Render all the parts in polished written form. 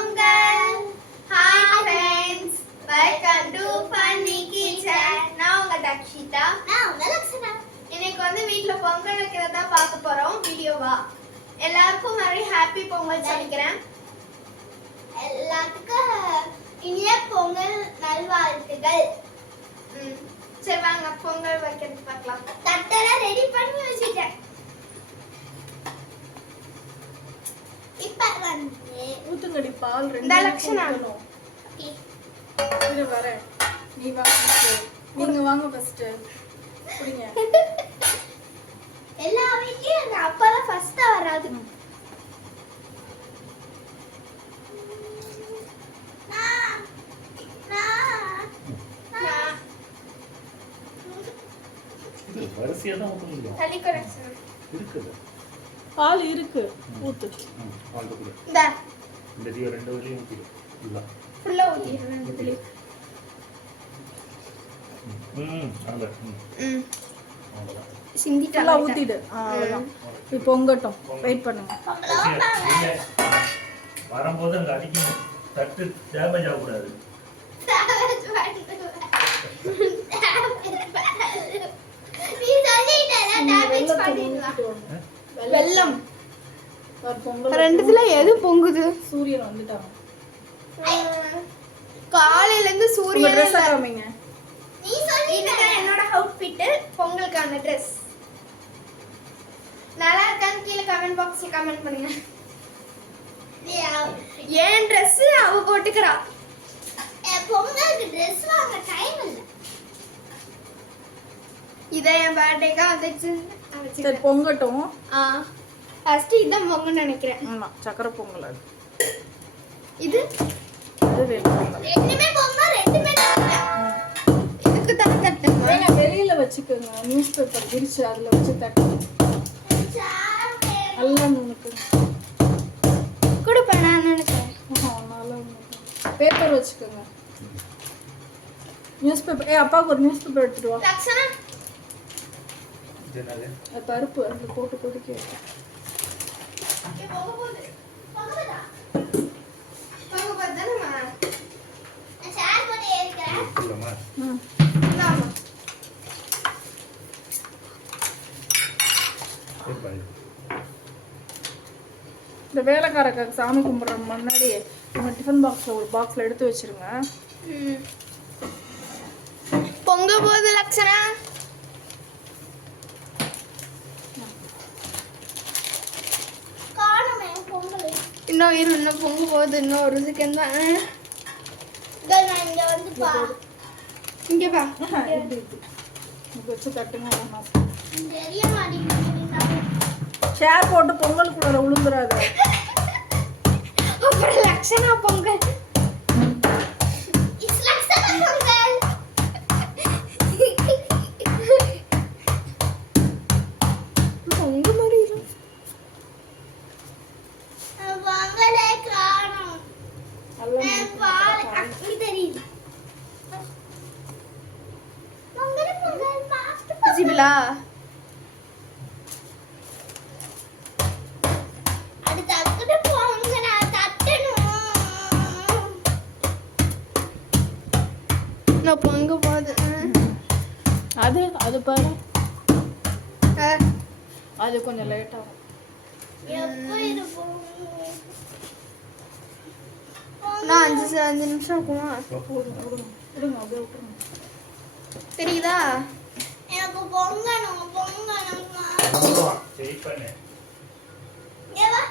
Pongal. Hi friends, welcome to funny kitchen. நான் உங்க தக்ஷிதா. நான் உங்க லக்ஷனா. இன்னைக்கு வந்து வீட்ல பொங்கல் வைக்கிறதா பார்க்க போறோம் வீடியோவா. எல்லாருக்கும் மறுபடி ஹாப்பி பொங்கல் சொல்லிக்கிறேன். எல்லாத்துக்கும் இனிய பொங்கல் நல்வாழ்த்துகள். சரி வாங்க பொங்கல் வைக்கிறது பார்க்கலாம். தட்டெல்லாம் ரெடி பண்ணி வச்சிட்டேன். இப்ப வந்து ஊத்துங்கடி பால் இந்த லக்ஷனா. இரு வரேன். நீ வாங்க. நீங்க வாங்க ஃபர்ஸ்ட். புடிங்க. எல்லா வீட்லயும் எங்க அப்பா தான் ஃபர்ஸ்டா வராது. வரிசையா தான் ஊத்தணும். தள்ளி கரெக்ஷன் இருக்குது. பால் இருக்கு. ஊத்து. பால் இருக்குது. இந்த இந்த ரெண்டு வழியும் ஊத்திடு. இல்ல. ஃபுல்லா ஊத்திடுறேன் ரெண்டு துளி. அங்க. அவ்வளவுதான். சிந்திட்டா நல்லா ஊத்திடு. அவ்வளவுதான். இப்போ பொங்கட்டும். வெயிட் பண்ணுங்க. வரும்போது அங்க அடிக்கணும். தட்டு டேமேஜ் ஆக கூடாது. நீ சொல்லிட்டல டேமேஜ் பண்ணிடுவா. வெல்லம் ஒரு பொங்கல் ரெண்டுத்துல எது பொங்குது? சூரியன் வந்துட்டாங்க. காலையில இருந்து உங்க சூரியன் Dress காமிங்க. நீ சொல்லிட்ட. இதுதான் என்னோட அவுட்ஃபிட் பொங்கலுக்கான Dress. நல்லா இருக்கான்னு கீழே கமெண்ட் பாக்ஸ்ல கமெண்ட் பண்ணுங்க. ஏன் Dress அவ போட்டுக்கறா. பொங்கலுக்கு Dress வாங்க டைம் இல்ல. இத என் பர்த்டேக்கா வந்துச்சு. சரி பொங்கட்டும். ஃபர்ஸ்ட் இதான் பொங்கல்னு நினைக்கிறேன். ஆமா சக்கரை பொங்கல் அது. இது அது வேணும் பொங்கல். ரெண்டுமே பொங்கல் ரெண்டுமே தட்டலாம். இதுக்கு தான் தட்டுங்க. ஏங்க வெளியில வச்சுக்கோங்க. நியூஸ் பேப்பர் விரிச்சு அதுல வச்சு தட்டுங்க. நல்லா நுணுக்குங்க. கொடுப்பேன் நான் நினைக்கிறேன். நல்லா பேப்பர் வச்சுக்கோங்க. News paper. அப்பாவுக்கு ஒரு நியூஸ் பேப்பர் எடுத்துட்டு வா. லக்ஷனா என்னது? அது பருப்பு அதுல போட்டு கொதிக்க வைக்க. பொங்க போகுது. பொங்கடா. பொங்க பார்த்தேன்னா நான் ஷேர் பண்ணி ஏறிக்கிறேன். இல்லம்மா. ஆமா சரி. இந்த வேலைக்காரக்காக சாமி கும்பிட்ற முன்னாடி உங்கள் டிஃபன் பாக்ஸில் ஒரு பாக்ஸில் எடுத்து வச்சிருங்க. பொங்க போகுது லக்ஷனா. காணுமே பொங்கல். இன்னும் பொங்க போகுது. இன்னும் ஒரு செகண்ட் தான். நான் இங்க வந்து பா. இங்க பா. இப்படி இப்படி வச்சு தட்டுங்க. தெரிய மாட்டேங்குது. ஷேர் போட்டு பொங்கலுக்குள்ள விழுந்துடாத. அப்புறம் லக்ஷனா பொங்கல். இட்ஸ் லக்ஷனா பொங்கல். பொங்க மாதிரி இல்ல. பொங்கலே காணோம். நல்லா பால் அப்படி தெரியுது. பொங்கல் பொங்கல் பாஸ்ட் விசிபிளா? அடுத்து அக்கட போங்க நான் தட்டணும். நான் பொங்க போகுது. அது அது பாரு. அது கொஞ்சம் லேட் ஆகும். எப்போ இது போகும்? நான் 5 நிமிஷம் இருக்குமா? விடுங்க விடுங்க அப்படியே விட்டுருங்க. தெரியுதா? எனக்கு பொங்கணும் பொங்கணும்மா. சரி பண்ணு. இங்க வா.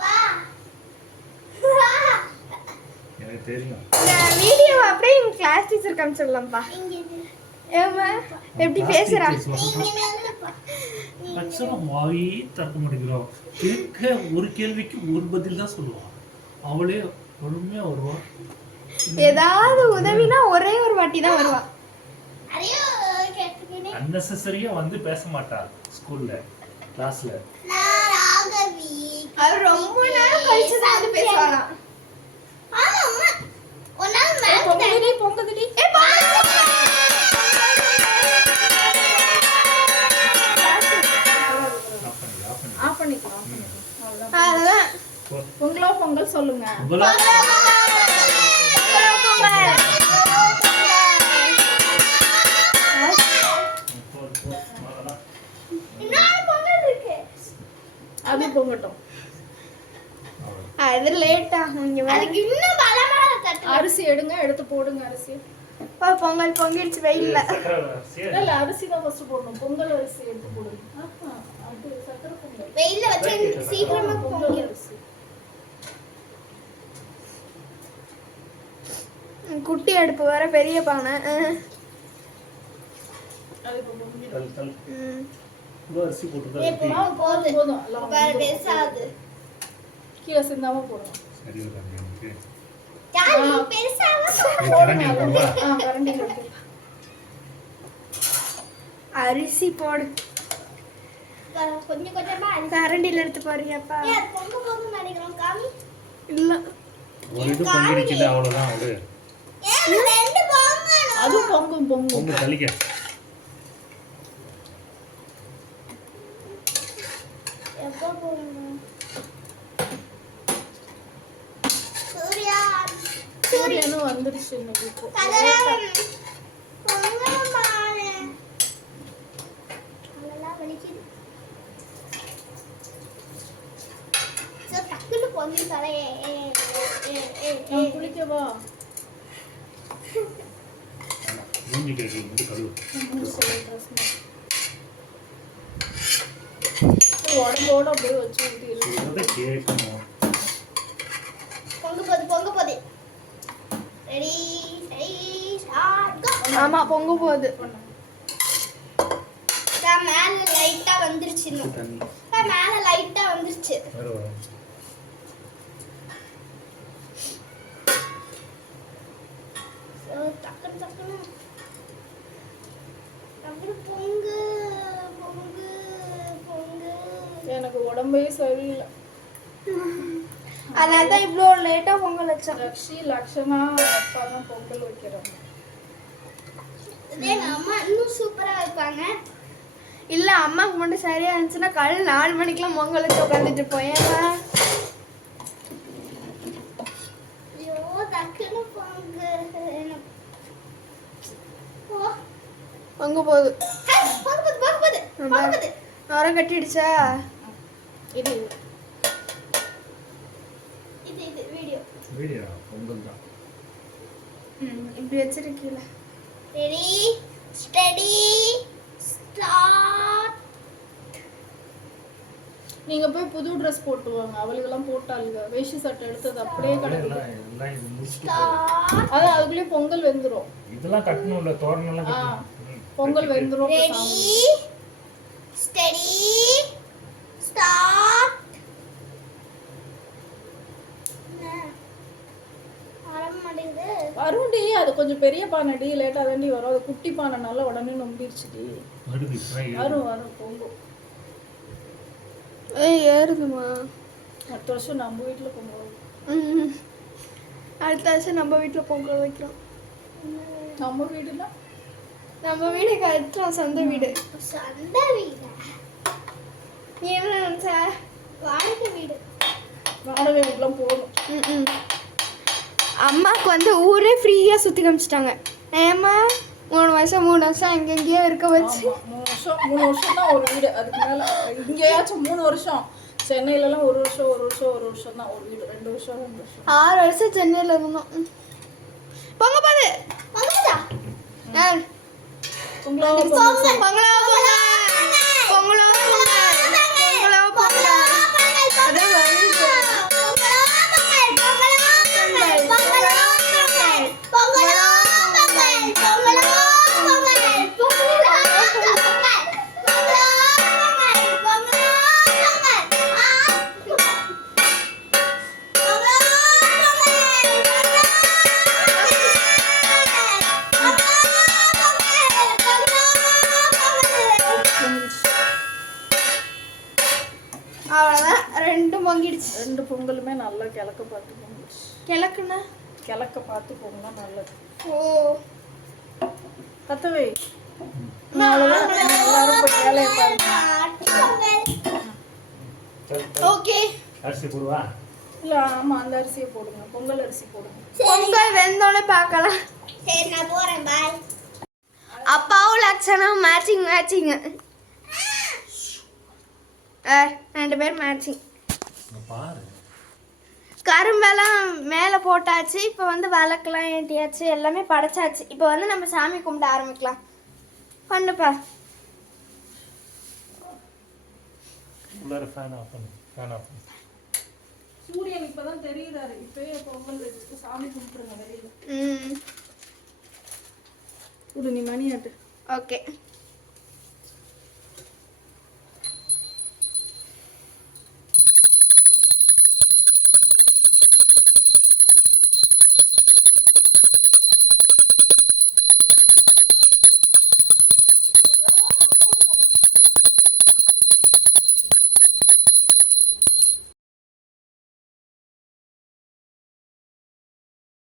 வா. வா. எனக்கு தெரியும். இந்த வீடியோ அப்படியே எங்க கிளாஸ் டீச்சர் காமிச்சிடலாம்ப்பா. இங்க இரு. ஏமா எப்படி பேசுறா? இங்க நில்லுப்பா. லட்சணம் வாய் திறக்க மாட்டேங்கிறோம். கேட்க ஒரு கேள்விக்கு ஒரு பதில் தான் சொல்லுவான். அவளே பொறுமையா வருவா. ஏதாவது உதவினா ஒரே ஒரு வாட்டி தான் வருவா. அரையோ கேட்டுக்கினே. அன்னெசரியா வந்து பேச மாட்டா ஸ்கூல்ல கிளாஸ்ல. நான் ராகவி. அவர் ரொம்ப நேரம் கழிச்சு தான் வந்து பேசுவாராம். ஆமா அம்மா. ஒரு நாள் மேம் பொங்குதுடி பொங்குதுடி. ஆஃப் பண்ணிக்கலாம். அதெல்லாம் பொங்கலோ பொங்கல் சொல்லுங்க. பொங்கலோ இன்னொரு பொங்கல் இருக்கு. அது பொங்கட்டும். அது லேட் ஆகும் இங்க வர. அதுக்கு இன்னும் பலமா தட்டு. அரிசி எடுங்க, எடுத்து போடுங்க அரிசி. பொங்கல் பொங்கிடுச்சு வெயில்ல. இல்ல அரிசி தான் ஃபர்ஸ்ட் போடணும். பொங்கல் அரிசி எடுத்து போடுங்க. ஆஹா, அது சக்கரை பொங்கல். வெயில்ல வச்சு சீக்கிரமா பொங்கல் பொங்கல். அரிசி. குட்டி அடுப்பு வர பெரிய பானை. அது இப்போ பொங்கிடும். தல் தல் ம். இவ்வளோ அரிசி போட்டுருக்கா போதும் போதும். எல்லாம் வேற வந்துரும். பெருசாது. கீழே சிந்தாம போடுங்க. சரி இருக்காங்க எனக்கு ஜாலி பெருசாவா. கரண்டி போடுவா கரண்டி எடுத்து. அரிசி போடு. கொஞ்சம் கொஞ்சமா அரிசி. கரண்டில எடுத்து பாருங்கப்பா. ஏன் பொங்கல் நினைக்கிறோம் காமி. இல்ல. ஒரு இது பொங்கிடுச்சுல அவ்வளோதான் அது ஏன் ரெண்டு பொங்கல். அது பொங்கும் பொங்கும். பொங்கு தள்ளிக்க எப்போ பொங்கல். சூர்யா சூரியனும் வந்துருச்சு இன்னைக்கு இப்போ. கதறான். பொங்கல் மானே. அதெல்லாம் வலிக்குது. சோ டக்குனு பொங்கல் தலையே. நான் குளிக்கவா? மூஞ்சி கேட்கு வந்து கழுவு உடம்போட அப்படியே வச்சு ஊட்டிடுச்சு. சொல்றதை கேட்கணும் பொங்க போது. ரெடி ரெடி ஸ்டார்ட் கோ. ஆமா பொங்க போகுது. மேல லைட்டா வந்துருச்சு இன்னும். தண்ணி மேல லைட்டா வந்துருச்சு. வேற வரும் டக்குனு டக்குனு டக்குனு பொங்கு பொங்கு பொங்கு. எனக்கு உடம்பே சரியில்லை. அதனால தான் இவ்வளோ லேட்டா பொங்கல் வச்சோம். லக்ஷி லக்ஷனா அப்பா தான் பொங்கல் வைக்கிறாங்க. இதே எங்க அம்மா இன்னும் சூப்பரா வைப்பாங்க. இல்ல அம்மாக்கு மட்டும் சரியா இருந்துச்சுன்னா காலையில் 4 மணிக்கெல்லாம் பொங்கல் வச்சு உட்காந்துட்டு போயேம்மா. ஐயோ டக்குனு பொங்கு. ஓ பொங்க போகுது. பொங்கு. நுரம் கட்டிடுச்சா? இது இது வீடியோ. வீடியோ பொங்கல் தான் இப்படி வச்சிருக்கீல. Ready study start. நீங்க போய் புது ட்ரெஸ் போட்டு வாங்க. அவளுக்கெல்லாம் போட்டாளுங்க. வேஷ்டி சட்டை எடுத்தது அப்படியே கிடக்குது. எல்லாம் இது முடிச்சுட்டு ஸ்டார்ட். அதான் அதுக்குள்ளேயே பொங்கல் வெந்துரும். இதெல்லாம் கட்டணும்ல தோரணெல்லாம் கட்டணும் பொங்கல் வெந்துரும். Ready study start. ஆரம்பமாடுது. வரும்டி. அது கொஞ்சம் பெரிய பானைடி. லேட்டா தாண்டி வரும். அது குட்டி பானைனால உடனே நம்பிடுச்சுடி. வருது இப்பதான் வரும் வரும் பொங்கும். ஏறுதுமா. அடுத்த வருஷம் நம்ம வீட்டில் பொங்கல் வைப்போம். அடுத்த வருஷம் நம்ம வீட்டில் பொங்கல் வைக்கிறோம். நம்ம வீடுனா நம்ம வீடு கட்டுறோம், சொந்த வீடு. சொந்த வீடா? நீ என்ன நினைச்ச? வாடகை வீடு. வாடகை வீட்டுலாம் போகணும். அம்மாவுக்கு வந்து ஊரே ஃப்ரீயாக சுற்றி காமிச்சிட்டாங்க. ஏம்மா 3 வருஷம் எங்கெங்கேயோ இருக்க வச்சு. 3 வருஷம் தான் ஒரு வீடு. அதுக்கு மேலே இங்கேயாச்சும் 3 வருஷம். சென்னையிலலாம் 1 வருஷம் தான் ஒரு வீடு. 2 வருஷம் 6 வருஷம் சென்னையில் இருந்தோம். பொங்க போது பொங்கலா? யார் பொங்கலோ பொங்கலோ பொங்கலோ பொங்கலோ பொங்கலோ பொங்கலோ அதான் வருது. அவ்வளோதான், 2 பொங்கிடுச்சு. 2 பொங்கலுமே நல்லா கிழக்க பார்த்து பொங்கிடுச்சு. கிழக்குண்ணா கிழக்க பார்த்து பொங்கினா நல்லது. ஓ கத்தவை அவ்வளோதான். எல்லாரும் போய் வேலையை பாருங்க. ஓகே அரிசி போடுவா இல்ல ஆமா அந்த அரிசியை போடுங்க, பொங்கல் அரிசி போடுங்க. பொங்கல் வெந்தோடனே பார்க்கலாம். சரி நான் போறேன். பாய். அப்பாவும் லட்சணம் மேட்சிங் மேட்சிங். 2 பேர் மேட்சிங். இங்க பாரு. கரும்பெல்லாம் மேலே போட்டாச்சு. இப்போ வந்து விளக்கெல்லாம் ஏற்றியாச்சு, எல்லாமே படைச்சாச்சு. இப்போ வந்து நம்ம சாமி கும்பிட ஆரம்பிக்கலாம். பண்ணுப்பா. உள்ளார ஃபேன் ஆஃப் பண்ணு. ஃபேன் ஆஃப் பண்ணு. சூரியன் இப்பதான் தெரியுறாரு. இப்பயே பொங்கல் வச்சுட்டு சாமி கும்பிட்டுருங்க வெளியில. ம் விடு, நீ மணி ஆட்டு. ஓகே.